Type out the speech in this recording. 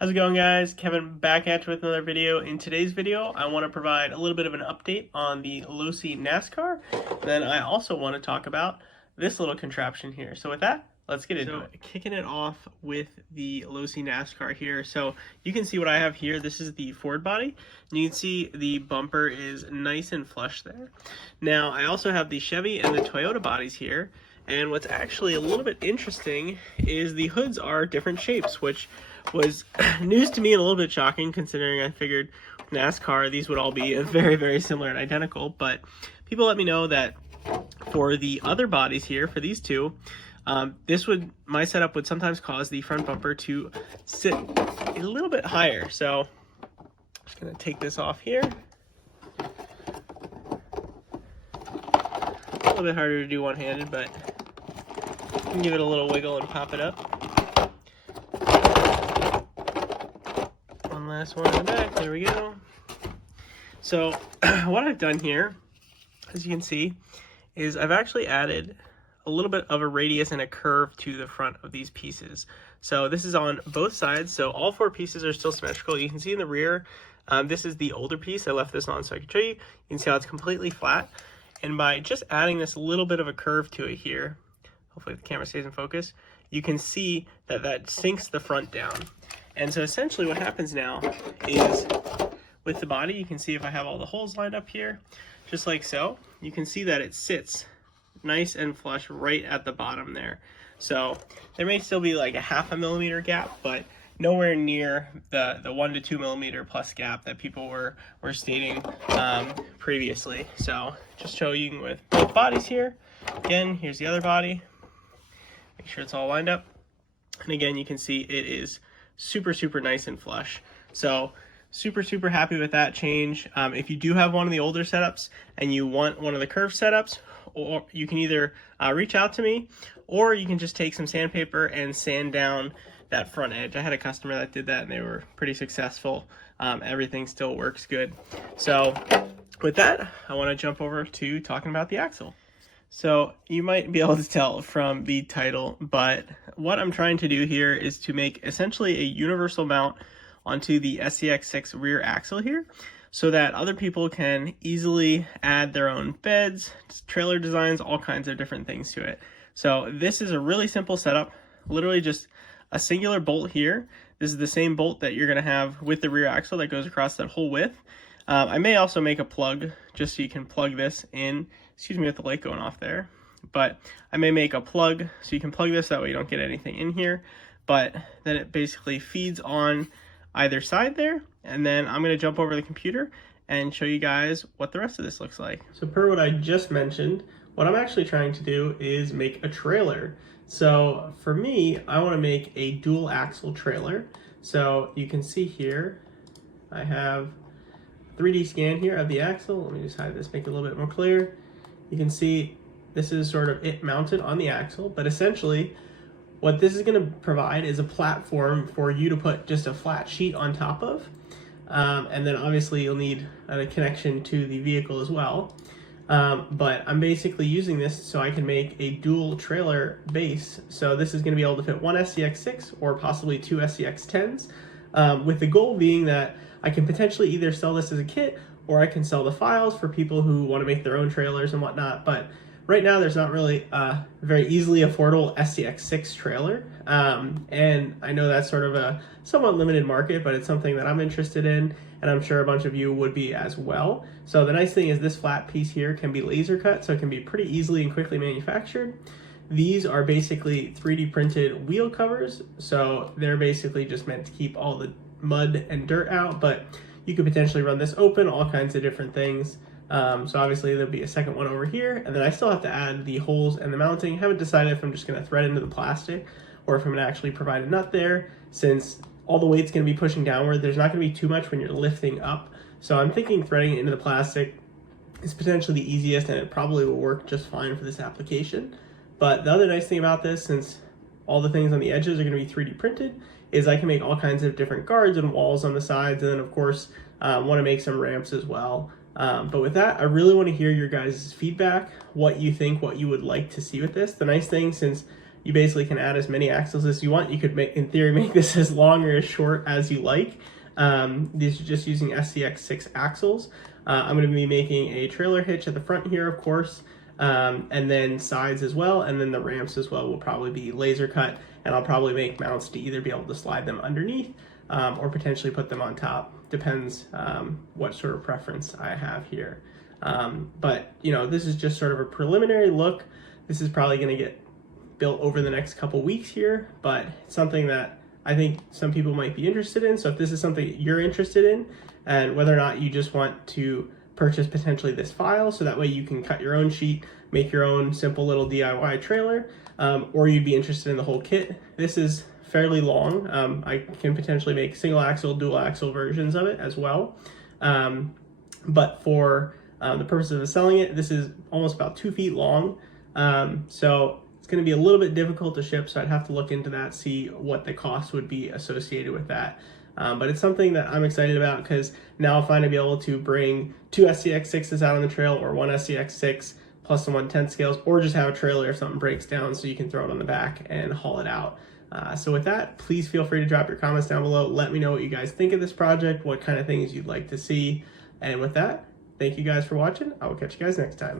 How's it going, guys? Kevin back at you with another video. In today's video, I want to provide a little bit of an update on the LOSI NASCAR. Then I also want to talk about this little contraption here. So with that, let's get into it. Kicking it off with the LOSI NASCAR here. So you can see what I have here. This is the Ford body. And you can see the bumper is nice and flush there. Now, I also have the Chevy and the Toyota bodies here. And what's actually a little bit interesting is the hoods are different shapes, which was news to me and a little bit shocking considering I figured NASCAR, these would all be very, very similar and identical. But people let me know that for the other bodies here, for these two, my setup would sometimes cause the front bumper to sit a little bit higher. So I'm just gonna take this off here. A little bit harder to do one-handed, but you can give it a little wiggle and pop it up. One last one in the back, there we go. So what I've done here, as you can see, is I've actually added a little bit of a radius and a curve to the front of these pieces. So this is on both sides, so all four pieces are still symmetrical. You can see in the rear, this is the older piece. I left this on so I could show you. You can see how it's completely flat. And by just adding this little bit of a curve to it here, hopefully the camera stays in focus, you can see that that sinks the front down. And so essentially what happens now is with the body, you can see if I have all the holes lined up here, just like so, you can see that it sits nice and flush right at the bottom there. So there may still be like a 0.5 millimeter gap, but nowhere near the 1 to 2 millimeter plus gap that people were stating previously. So just showing with both bodies here. Again, here's the other body. Make sure it's all lined up. And again, you can see it is super, super nice and flush. So super, super happy with that change. If you do have one of the older setups and you want one of the curved setups, or you can either reach out to me, or you can just take some sandpaper and sand down that front edge. I had a customer that did that and they were pretty successful. Everything still works good. So with that, I want to jump over to talking about the axle. So you might be able to tell from the title, but what I'm trying to do here is to make essentially a universal mount onto the SCX6 rear axle here, so that other people can easily add their own beds, trailer designs, all kinds of different things to it. So this is a really simple setup, literally just a singular bolt here. This is the same bolt that you're gonna have with the rear axle that goes across that whole width. I may also make a plug just so you can plug this in. Excuse me with the light going off there. But I may make a plug so you can plug this, that way you don't get anything in here. But then it basically feeds on either side there. And then I'm going to jump over the computer and show you guys what the rest of this looks like. So per what I just mentioned, what I'm actually trying to do is make a trailer. So for me, I want to make a dual axle trailer. So you can see here, I have 3D scan here of the axle. Let me just hide this, make it a little bit more clear. You can see this is sort of it mounted on the axle, but essentially what this is going to provide is a platform for you to put just a flat sheet on top of. And then obviously you'll need a connection to the vehicle as well. But I'm basically using this so I can make a dual trailer base. So this is going to be able to fit one SCX6 or possibly two SCX10s, with the goal being that I can potentially either sell this as a kit or I can sell the files for people who want to make their own trailers and whatnot. But right now there's not really a very easily affordable SCX6 trailer. And I know that's sort of a somewhat limited market, but it's something that I'm interested in, and I'm sure a bunch of you would be as well. So the nice thing is this flat piece here can be laser cut, so it can be pretty easily and quickly manufactured. These are basically 3D printed wheel covers, so they're basically just meant to keep all the mud and dirt out, but you could potentially run this open, all kinds of different things. So obviously there'll be a second one over here, and then I still have to add the holes and the mounting. Haven't decided if I'm just going to thread into the plastic or if I'm going to actually provide a nut there, since all the weight's going to be pushing downward. There's not going to be too much when you're lifting up. So I'm thinking threading it into the plastic is potentially the easiest, and it probably will work just fine for this application. But the other nice thing about this, since all the things on the edges are going to be 3D printed, is I can make all kinds of different guards and walls on the sides, and then of course want to make some ramps as well. But with that, I really want to hear your guys' feedback, what you think, what you would like to see with this. The nice thing, since you basically can add as many axles as you want. You could make, in theory, make this as long or as short as you like. These are just using SCX6 axles. I'm going to be making a trailer hitch at the front here, of course, and then sides as well, and then the ramps as well will probably be laser cut, and I'll probably make mounts to either be able to slide them underneath or potentially put them on top. Depends what sort of preference I have here. But you know, this is just sort of a preliminary look. This is probably going to get built over the next couple weeks here, but it's something that I think some people might be interested in. So if this is something you're interested in, and whether or not you just want to purchase potentially this file, so that way you can cut your own sheet, make your own simple little DIY trailer, or you'd be interested in the whole kit. This is fairly long. I can potentially make single axle, dual axle versions of it as well. But for the purposes of selling it, this is almost about 2 feet long. So it's going to be a little bit difficult to ship, so I'd have to look into that, see what the cost would be associated with that. But it's something that I'm excited about because now I'll finally be able to bring 2 SCX6s out on the trail, or 1 SCX6 plus the 1/10 scales, or just have a trailer if something breaks down so you can throw it on the back and haul it out. So with that, please feel free to drop your comments down below. Let me know what you guys think of this project, what kind of things you'd like to see. And with that, thank you guys for watching. I will catch you guys next time.